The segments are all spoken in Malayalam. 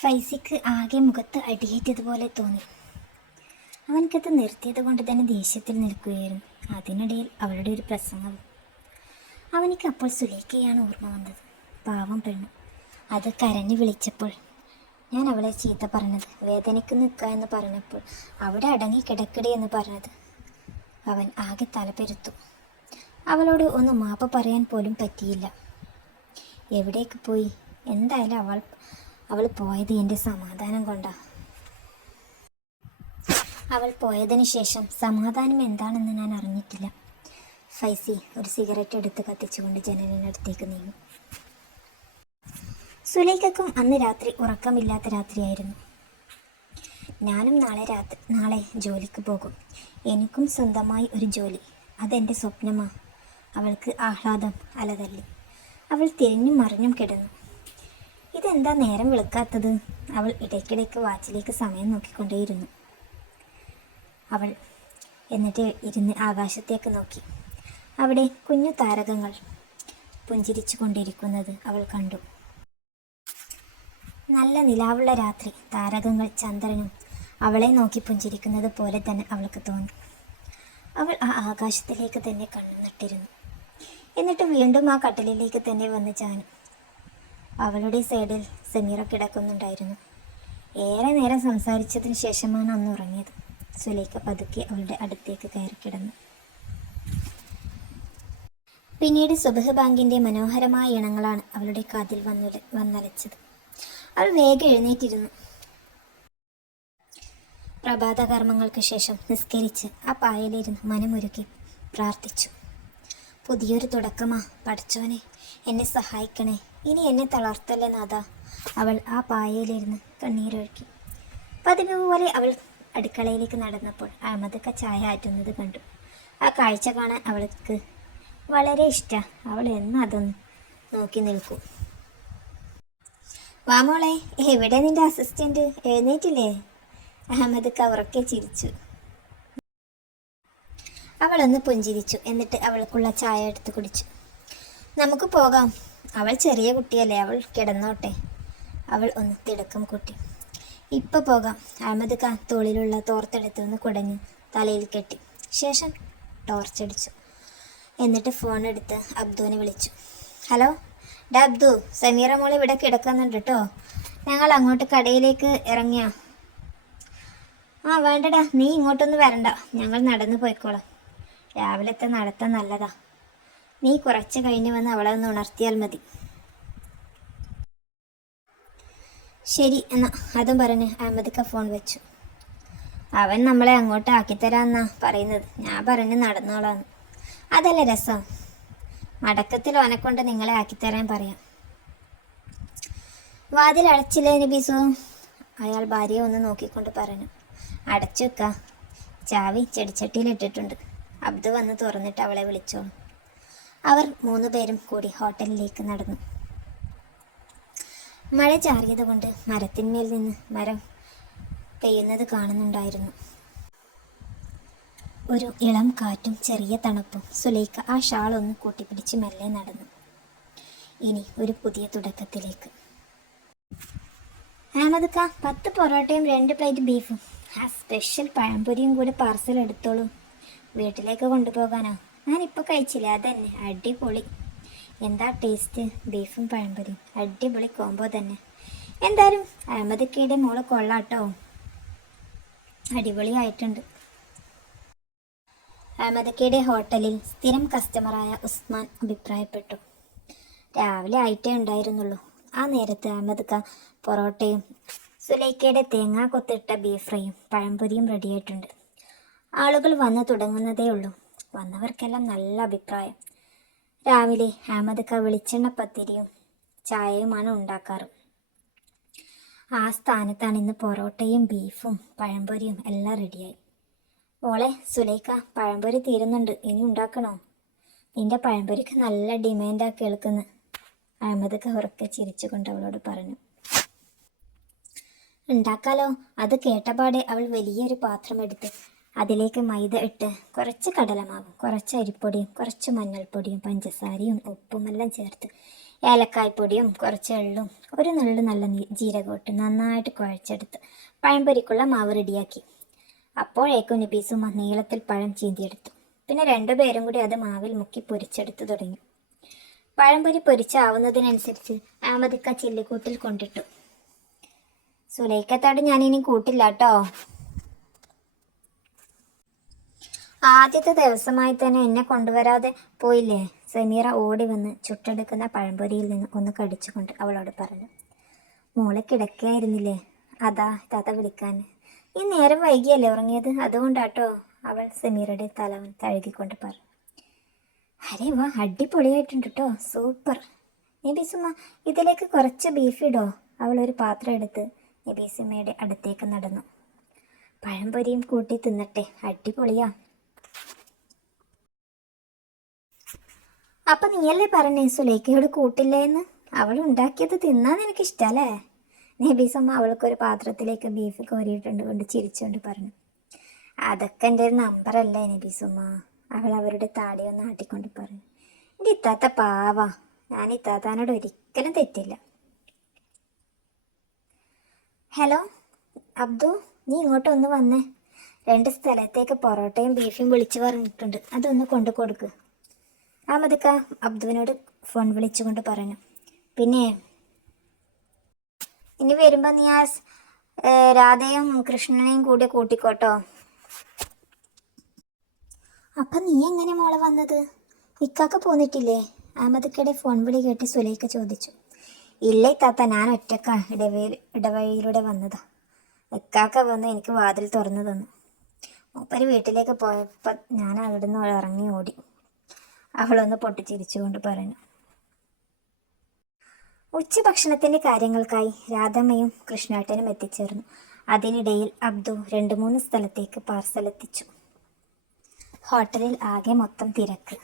ഫൈസിക്ക് ആകെ മുഖത്ത് അടിയേറ്റതുപോലെ തോന്നി. അവൻക്കത് നിർത്തിയത് കൊണ്ട് തന്നെ ദേഷ്യത്തിൽ നിൽക്കുകയായിരുന്നു. അതിനിടയിൽ അവളുടെ ഒരു പ്രസംഗം. അവനിക്ക് അപ്പോൾ സുലേഖയാണ് ഓർമ്മ വന്നത്. പാവം പെണ്ണു. അത് കരഞ്ഞു വിളിച്ചപ്പോൾ ഞാൻ അവളെ ചീത്ത പറഞ്ഞത് വേദനയ്ക്ക് നിൽക്കുക എന്ന് പറഞ്ഞപ്പോൾ അവിടെ അടങ്ങി കിടക്കടി എന്ന് പറഞ്ഞത് അവൻ ആകെ തലപെരുത്തു. അവളോട് ഒന്ന് മാപ്പ് പറയാൻ പോലും പറ്റിയില്ല. എവിടേക്ക് പോയി? എന്തായാലും അവൾ അവൾ പോയത് എന്റെ സമാധാനം കൊണ്ടാ. അവൾ പോയതിന് ശേഷം സമാധാനം എന്താണെന്ന് ഞാൻ അറിഞ്ഞിട്ടില്ല. ഫൈസി ഒരു സിഗരറ്റ് എടുത്ത് കത്തിച്ചുകൊണ്ട് ജനലിനടുത്തേക്ക് നീങ്ങി. സുലൈഖക്കും അന്ന് രാത്രി ഉറക്കമില്ലാത്ത രാത്രിയായിരുന്നു. ഞാനും നാളെ രാത്രി നാളെ ജോലിക്ക് പോകും. എനിക്കും സ്വന്തമായി ഒരു ജോലി. അതെന്റെ സ്വപ്നമാ. അവൾക്ക് ആഹ്ലാദം അലതല്ലി. അവൾ തിരിഞ്ഞും മറിഞ്ഞും കിടന്നു. ഇതെന്താ നേരം വിളിക്കാത്തത്? അവൾ ഇടയ്ക്കിടയ്ക്ക് വാച്ചിലേക്ക് സമയം നോക്കിക്കൊണ്ടേയിരുന്നു. അവൾ എന്നിട്ട് ഇരുന്ന് ആകാശത്തേക്ക് നോക്കി. അവിടെ കുഞ്ഞു താരകങ്ങൾ പുഞ്ചിരിച്ചു കൊണ്ടിരിക്കുന്നത് അവൾ കണ്ടു. നല്ല നിലാവുള്ള രാത്രി. താരകങ്ങൾ ചന്ദ്രനും അവളെ നോക്കി പുഞ്ചിരിക്കുന്നത് പോലെ തന്നെ അവൾക്ക് തോന്നി. അവൾ ആ ആകാശത്തിലേക്ക് തന്നെ കണ്ണു നട്ടിരുന്നു എന്നിട്ട് വീണ്ടും ആ കട്ടലിലേക്ക് തന്നെ വന്ന് ചാനും അവളുടെ സൈഡിൽ സമീറ കിടക്കുന്നുണ്ടായിരുന്നു. ഏറെ നേരം സംസാരിച്ചതിന് ശേഷമാണ് അന്ന് ഉറങ്ങിയത്. സുലൈഖ പതുക്കെ അവളുടെ അടുത്തേക്ക് കയറി കിടന്നു. പിന്നീട് സുബഹ് ബാങ്കിന്റെ മനോഹരമായ ഇണങ്ങളാണ് അവളുടെ കാതിൽ വന്നു വന്നലച്ചത്. അവൾ വേഗം എഴുന്നേറ്റിരുന്നു. പ്രഭാത കർമ്മങ്ങൾക്ക് ശേഷം നിസ്കരിച്ച് ആ പായലിരുന്ന് മനമൊരുക്കി പ്രാർത്ഥിച്ചു. പുതിയൊരു തുടക്കമാ പഠിച്ചോനെ എന്നെ സഹായിക്കണേ ഇനി എന്നെ തളർത്തല്ലേ നാഥ? അവൾ ആ പായയിലിരുന്ന് കണ്ണീരൊഴുക്കി. പതിവ് പോലെ അവൾ അടുക്കളയിലേക്ക് നടന്നപ്പോൾ അഹമ്മദക്ക ചായ ആറ്റുന്നത് കണ്ടു. ആ കാഴ്ച കാണാൻ അവൾക്ക് വളരെ ഇഷ്ട. അവൾ എന്നും അതൊന്ന് നോക്കി നിൽക്കും. വാമോളെ എവിടെ നിന്റെ അസിസ്റ്റന്റ് എഴുന്നേറ്റില്ലേ? അഹമ്മദ് ഉറക്കെ ചിരിച്ചു. അവളൊന്ന് പുഞ്ചിരിച്ചു. എന്നിട്ട് അവൾക്കുള്ള ചായ എടുത്ത് കുടിച്ചു. നമുക്ക് പോകാം. അവൾ ചെറിയ കുട്ടിയല്ലേ അവൾ കിടന്നോട്ടെ. അവൾ ഒന്ന് തിടക്കം കൂട്ടി. ഇപ്പൊ പോകാം. അഹമ്മദ് ഖാൻ തോളിലുള്ള തോർത്തെടുത്ത് ഒന്ന് കുടഞ്ഞ് തലയിൽ കെട്ടി. ശേഷം ടോർച്ചടിച്ചു എന്നിട്ട് ഫോൺ എടുത്ത് അബ്ദുവിനെ വിളിച്ചു. ഹലോ? ഡാ അബ്ദു സമീറ മോൾ ഇവിടെ കിടക്കുന്നുണ്ട് കേട്ടോ ഞങ്ങൾ അങ്ങോട്ട് കടയിലേക്ക് ഇറങ്ങിയ. ആ വേണ്ടടാ. നീ ഇങ്ങോട്ടൊന്നും വരണ്ട. ഞങ്ങൾ നടന്നു പോയിക്കോളാം. രാവിലത്തെ നടത്തം നല്ലതാ. നീ കുറച്ച് കഴിഞ്ഞ് വന്ന് അവളെ ഒന്ന് ഉണർത്തിയാൽ മതി. ശരി എന്നാ അതും പറഞ്ഞ് അഹമ്മദിക്ക ഫോൺ വെച്ചു. അവൻ നമ്മളെ അങ്ങോട്ട് ആക്കിത്തരാന്നാ പറയുന്നത്. ഞാൻ പറഞ്ഞ് നടന്നോളാന്ന്. അതല്ല രസം. മടക്കത്തിൽ ഓനെക്കൊണ്ട് നിങ്ങളെ ആക്കിത്തരാൻ പറയാം. വാതിൽ അടച്ചില്ലേ നബീസു? അയാൾ ഭാര്യയെ ഒന്ന് നോക്കിക്കൊണ്ട് പറഞ്ഞു. അടച്ചു വെക്ക. ചാവി ചെടിച്ചട്ടിയിൽ ഇട്ടിട്ടുണ്ട് അബ്ദു വന്ന് തുറന്നിട്ട് അവളെ വിളിച്ചോളൂ. അവർ മൂന്നുപേരും കൂടി ഹോട്ടലിലേക്ക് നടന്നു. മഴ ചാറിയതുകൊണ്ട് മരത്തിന്മേൽ നിന്ന് മരം പെയ്യുന്നത് കാണുന്നുണ്ടായിരുന്നു. ഒരു ഇളം കാറ്റും ചെറിയ തണുപ്പും സുലൈഖ ആ ഷാൾ ഒന്ന് കൂട്ടിപ്പിടിച്ച് മെല്ലെ നടന്നു. ഇനി ഒരു പുതിയ തുടക്കത്തിലേക്ക്. അഹമ്മദ് പത്ത് പൊറോട്ടയും രണ്ട് പ്ലേറ്റ് ബീഫും. ആ സ്പെഷ്യൽ പഴംപൊരിയും കൂടെ പാർസൽ എടുത്തോളും. വീട്ടിലേക്ക് കൊണ്ടുപോകാനോ? ഞാനിപ്പോൾ കഴിച്ചില്ല? അതന്നെ. അടിപൊളി. എന്താ ടേസ്റ്റ് ബീഫും പഴംപൊരിയും. അടിപൊളി കോംബോ തന്നെ. എന്തായാലും അഹമ്മദിക്കയുടെ മോൾ കൊള്ളാട്ടോ. അടിപൊളിയായിട്ടുണ്ട് അഹമ്മദിക്കയുടെ ഹോട്ടലിൽ സ്ഥിരം കസ്റ്റമറായ ഉസ്മാൻ അഭിപ്രായപ്പെട്ടു. രാവിലെ ആയിട്ടേ ഉണ്ടായിരുന്നുള്ളൂ. ആ നേരത്ത് അഹമ്മദ് ഖാൻ പൊറോട്ടയും സുലൈക്കയുടെ തേങ്ങാ കൊത്തിട്ട ബീഫ് ഫ്രൈയും പഴംപൊരിയും റെഡിയായിട്ടുണ്ട് ആളുകൾ വന്നു തുടങ്ങുന്നതേ ഉള്ളൂ. വന്നവർക്കെല്ലാം നല്ല അഭിപ്രായം. രാവിലെ അഹമ്മദ് ക വെളിച്ചെണ്ണ പത്തിരിയും ചായയുമാണ് ഉണ്ടാക്കാറ്. ആ സ്ഥാനത്താണ് ഇന്ന് പൊറോട്ടയും ബീഫും പഴംപൊരിയും എല്ലാം റെഡിയായി. മോളെ സുലൈക്ക പഴംപൊരി തീരുന്നുണ്ട്. ഇനി ഉണ്ടാക്കണോ? നിന്റെ പഴംപൊരിക്ക് നല്ല ഡിമാൻഡാ കേൾക്കുന്നു. അഹമ്മദ് ക ഉറക്കെ ചിരിച്ചുകൊണ്ട് അവളോട് പറഞ്ഞു. ഉണ്ടാക്കാലോ. അത് കേട്ടപാടെ അവൾ വലിയൊരു പാത്രം എടുത്ത് അതിലേക്ക് മൈദ ഇട്ട് കുറച്ച് കടലമാവും കുറച്ച് അരിപ്പൊടിയും കുറച്ച് മഞ്ഞൾപ്പൊടിയും പഞ്ചസാരയും ഉപ്പും എല്ലാം ചേർത്ത് ഏലക്കായ്പൊടിയും കുറച്ച് എള്ളും ഒരു നുള്ളു നല്ല ജീരകോട്ട് നന്നായിട്ട് കുഴച്ചെടുത്ത് പഴംപൊരിക്കുള്ള മാവ് റെഡിയാക്കി. അപ്പോഴേക്കും നബീസുമ്മ നീളത്തിൽ പഴം ചീന്തിയെടുത്തു. പിന്നെ രണ്ടുപേരും കൂടി അത് മാവിൽ മുക്കി പൊരിച്ചെടുത്തു തുടങ്ങി. പഴംപൊരി പൊരിച്ചാവുന്നതിനനുസരിച്ച് ആമതിക്ക ചില്ലിക്കൂട്ടിൽ കൊണ്ടിട്ടു. സുലൈക്കത്തോട് ഞാനിനി കൂട്ടില്ല കേട്ടോ ആദ്യത്തെ ദിവസമായി തന്നെ എന്നെ കൊണ്ടുവരാതെ പോയില്ലേ? സമീറ ഓടി വന്ന് ചുട്ടെടുക്കുന്ന പഴംപൊരിയിൽ നിന്ന് ഒന്ന് കടിച്ചുകൊണ്ട് അവളോട് പറഞ്ഞു മോളെ കിടക്കുകയായിരുന്നില്ലേ അതാ താത്ത വിളിക്കാൻ. ഈ നേരം വൈകിയല്ലേ ഉറങ്ങിയത്? അതുകൊണ്ടാട്ടോ. അവൾ സമീറയുടെ തല തഴുകിക്കൊണ്ട് പറഞ്ഞു അരേ വാ അടിപൊളിയായിട്ടുണ്ട് കേട്ടോ സൂപ്പർ. നബീസുമ്മ ഇതിലേക്ക് കുറച്ച് ബീഫ് ഇടോ. അവൾ ഒരു പാത്രം എടുത്ത് നബീസുമ്മയുടെ അടുത്തേക്ക് നടന്നു. പഴംപൊരിയും കൂട്ടി തിന്നട്ടെ. അടിപൊളിയാ. അപ്പൊ നീയല്ലേ പറഞ്ഞേ സുലേഖയോട് കൂട്ടില്ലേ എന്ന് അവൾ ഉണ്ടാക്കിയത് തിന്നാൻ നിനക്ക് ഇഷ്ടല്ലേ നബീസമ്മ അവൾക്കൊരു പാത്രത്തിലേക്ക് ബീഫ് കോരിയിട്ടുണ്ട് കൊണ്ട് ചിരിച്ചുകൊണ്ട് പറഞ്ഞു. അതൊക്കെ എന്റെ ഒരു നമ്പറല്ലേ നബീസമ്മ? അവൾ അവരുടെ താടി ഒന്ന് ആട്ടിക്കൊണ്ട് പറഞ്ഞു. എന്റെ ഇത്താത്ത പാവാ. ഞാൻ ഇത്താത്താനോട് ഒരിക്കലും തെറ്റില്ല. ഹലോ അബ്ദു നീ ഇങ്ങോട്ട് ഒന്ന് വന്നേ. രണ്ട് സ്ഥലത്തേക്ക് പൊറോട്ടയും ബീഫും വിളിച്ചു പറഞ്ഞിട്ടുണ്ട്. അതൊന്ന് കൊണ്ടു കൊടുക്ക്. അഹമ്മദിക്ക അബ്ദുവിനോട് ഫോൺ വിളിച്ചുകൊണ്ട് പറഞ്ഞു. പിന്നെ ഇനി വരുമ്പോൾ നീ ആ രാധയും കൃഷ്ണനെയും കൂടി കൂട്ടിക്കോട്ടോ. അപ്പൊ നീ എങ്ങനെ മോളെ വന്നത്? ഇക്കാക്ക പോന്നിട്ടില്ലേ? അഹമ്മദിക്കയുടെ ഫോൺ വിളി കേട്ട് സുലൈക്ക ചോദിച്ചു. ഇല്ലേ താത്ത ഞാൻ ഒറ്റക്ക ഇടവഴി ഇടവഴിയിലൂടെ വന്നതാ. ഇക്കാക്ക വന്ന് എനിക്ക് വാതിൽ തുറന്നു തന്നു. മൂപ്പര് വീട്ടിലേക്ക് പോയപ്പോൾ ഞാൻ അവിടെ നിന്ന് ഇറങ്ങി ഓടി. അവളൊന്ന് പൊട്ടിച്ചിരിച്ചുകൊണ്ട് പറഞ്ഞു. ഉച്ചഭക്ഷണത്തിന്റെ കാര്യങ്ങൾക്കായി രാധമ്മയും കൃഷ്ണേട്ടനും എത്തിച്ചേർന്നു. അതിനിടയിൽ അബ്ദു രണ്ട് മൂന്ന് സ്ഥലത്തേക്ക് പാർസൽ എത്തിച്ചു. ഹോട്ടലിൽ ആകെ മൊത്തം തിരക്ക്.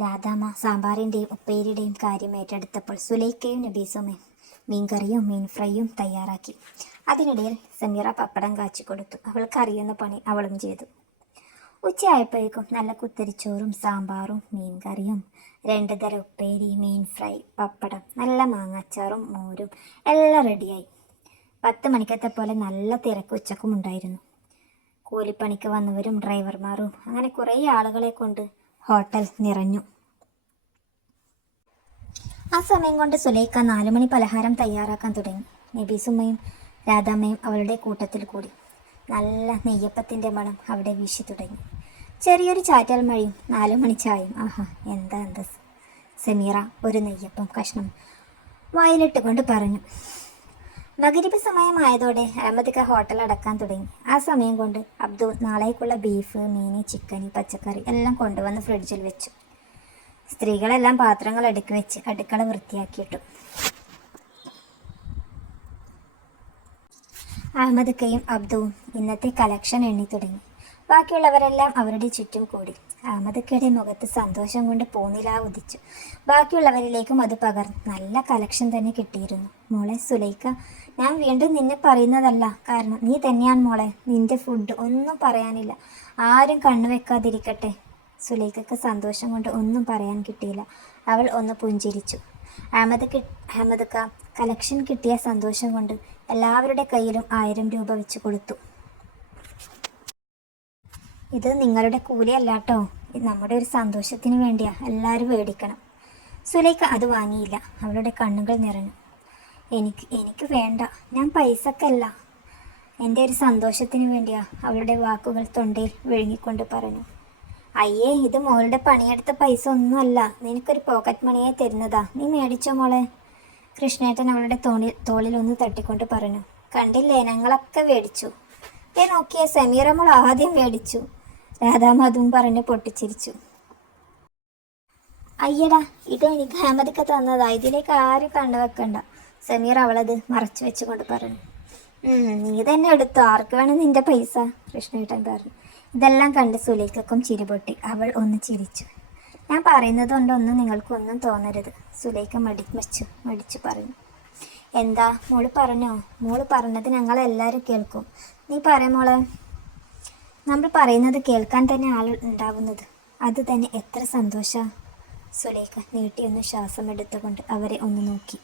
രാധാമ്മ സാമ്പാറിന്റെയും ഉപ്പേരിയുടെയും കാര്യം ഏറ്റെടുത്തപ്പോൾ സുലൈക്കയും നബീസുമയും മീൻകറിയും മീൻ ഫ്രൈയും തയ്യാറാക്കി. അതിനിടയിൽ സമീറ പപ്പടം കാച്ചി കൊടുത്തു. പണി അവളും ചെയ്തു. ഉച്ചയായപ്പോഴേക്കും നല്ല കുത്തരിച്ചോറും സാമ്പാറും മീൻ കറിയും രണ്ട് തരം ഉപ്പേരി മീൻ ഫ്രൈ പപ്പടം നല്ല മാങ്ങാച്ചാറും മോരും എല്ലാം റെഡിയായി. പത്ത് മണിക്കത്തെ പോലെ നല്ല തിരക്ക് ഉച്ചക്കും ഉണ്ടായിരുന്നു. കൂലിപ്പണിക്ക് വന്നവരും ഡ്രൈവർമാരും അങ്ങനെ കുറേ ആളുകളെ കൊണ്ട് ഹോട്ടൽ നിറഞ്ഞു. ആ സമയം കൊണ്ട് സുലൈഖ നാലുമണി പലഹാരം തയ്യാറാക്കാൻ തുടങ്ങി. നബീസുമ്മയും രാധാമ്മയും അവളുടെ കൂട്ടത്തിൽ കൂടി. നല്ല നെയ്യപ്പത്തിന്റെ മണം അവിടെ വീശി തുടങ്ങി. ചെറിയൊരു ചാറ്റൽ മഴയും നാലു മണി ചായയും. ആഹാ എന്താ അന്തസ് സമീറ ഒരു നെയ്യപ്പം കഷ്ണം. വായിലിട്ട് കൊണ്ട് പറഞ്ഞു. മകരിപ്പ് സമയമായതോടെ അഹമ്മദിക്ക ഹോട്ടൽ അടക്കാൻ തുടങ്ങി. ആ സമയം കൊണ്ട് അബ്ദു നാളേക്കുള്ള ബീഫ് മീൻ ചിക്കൻ പച്ചക്കറി എല്ലാം കൊണ്ടുവന്ന് ഫ്രിഡ്ജിൽ വെച്ചു. സ്ത്രീകളെല്ലാം പാത്രങ്ങൾ അടുക്കി വെച്ച് അടുക്കള വൃത്തിയാക്കിയിട്ടു. അഹമ്മദിക്കയും അബ്ദുവും ഇന്നത്തെ കളക്ഷൻ എണ്ണി തുടങ്ങി. ബാക്കിയുള്ളവരെല്ലാം അവരുടെ ചുറ്റും കൂടി. അഹമ്മദക്കയുടെ മുഖത്ത് സന്തോഷം കൊണ്ട് പൂനിലാ ഉദിച്ചു. ബാക്കിയുള്ളവരിലേക്കും അത് പകർന്നു നല്ല കളക്ഷൻ തന്നെ കിട്ടിയിരുന്നു. മോളെ സുലൈക്ക ഞാൻ വീണ്ടും നിന്നെ പറയുന്നതല്ല. കാരണം നീ തന്നെയാണ് മോളെ. നിന്റെ ഫുഡ് ഒന്നും പറയാനില്ല. ആരും കണ്ണു വെക്കാതിരിക്കട്ടെ. സുലൈക്കക്ക് സന്തോഷം കൊണ്ട് ഒന്നും പറയാൻ കിട്ടിയില്ല. അവൾ ഒന്ന് പുഞ്ചിരിച്ചു. അഹമ്മദ് കി അഹമ്മദക്ക കളക്ഷൻ കിട്ടിയ സന്തോഷം കൊണ്ട് എല്ലാവരുടെ കയ്യിലും ആയിരം രൂപ വെച്ച് കൊടുത്തു. ഇത് നിങ്ങളുടെ കൂലിയല്ല കേട്ടോ ഇത് നമ്മുടെ ഒരു സന്തോഷത്തിന് വേണ്ടിയാ. എല്ലാവരും മേടിക്കണം സുലൈഖ അത് വാങ്ങിയില്ല. അവളുടെ കണ്ണുകൾ നിറഞ്ഞു. എനിക്ക് എനിക്ക് വേണ്ട. ഞാൻ പൈസക്കല്ല. എന്റെ ഒരു സന്തോഷത്തിന് വേണ്ടിയാ അവളുടെ വാക്കുകൾ തൊണ്ടയിൽ വിഴുങ്ങിക്കൊണ്ട് പറഞ്ഞു. അയ്യേ ഇത് മോളുടെ പണിയെടുത്ത പൈസ ഒന്നുമല്ല. നിനക്കൊരു പോക്കറ്റ് മണിയെ തരുന്നതാ. നീ മേടിച്ചോ മോളെ? കൃഷ്ണേട്ടൻ അവളുടെ തോണി തോളിൽ ഒന്ന് തട്ടിക്കൊണ്ട് പറഞ്ഞു. കണ്ടില്ലേ ഞങ്ങളൊക്കെ മേടിച്ചു. ഏ നോക്കിയേ സമീറ മോൾ ആദ്യം മേടിച്ചു. രാധാമാധവും പറഞ്ഞ് പൊട്ടിച്ചിരിച്ചു. അയ്യടാ ഇത് എനിക്ക് അഹമ്മദിക്ക തന്നതാ. ഇതിലേക്ക് ആരും കണ്ടു വെക്കണ്ട. സമീർ അവളത് മറച്ചു വെച്ചുകൊണ്ട് പറഞ്ഞു. "ഉം, നീ തന്നെ എടുത്തു. ആർക്ക് വേണം നിന്റെ പൈസ? കൃഷ്ണേട്ടൻ പറഞ്ഞു. ഇതെല്ലാം കണ്ട് സുലേഖക്കും ചിരിപൊട്ടി അവൾ ഒന്ന് ചിരിച്ചു. ഞാൻ പറയുന്നത് കൊണ്ടൊന്നും നിങ്ങൾക്കൊന്നും തോന്നരുത്. സുലൈക്ക മടിച്ചു മടിച്ചു പറഞ്ഞു. എന്താ? മോൾ പറഞ്ഞോ? മോൾ പറഞ്ഞത് ഞങ്ങളെല്ലാവരും കേൾക്കും. നീ പറയാം മോളെ. നമ്മൾ പറയുന്നത് കേൾക്കാൻ തന്നെ ആൾ ഉണ്ടാകുന്നത് അത് തന്നെ എത്ര സന്തോഷ. സുലേഖ നീട്ടിയൊന്ന് ശ്വാസമെടുത്തുകൊണ്ട് അവരെ ഒന്ന് നോക്കി.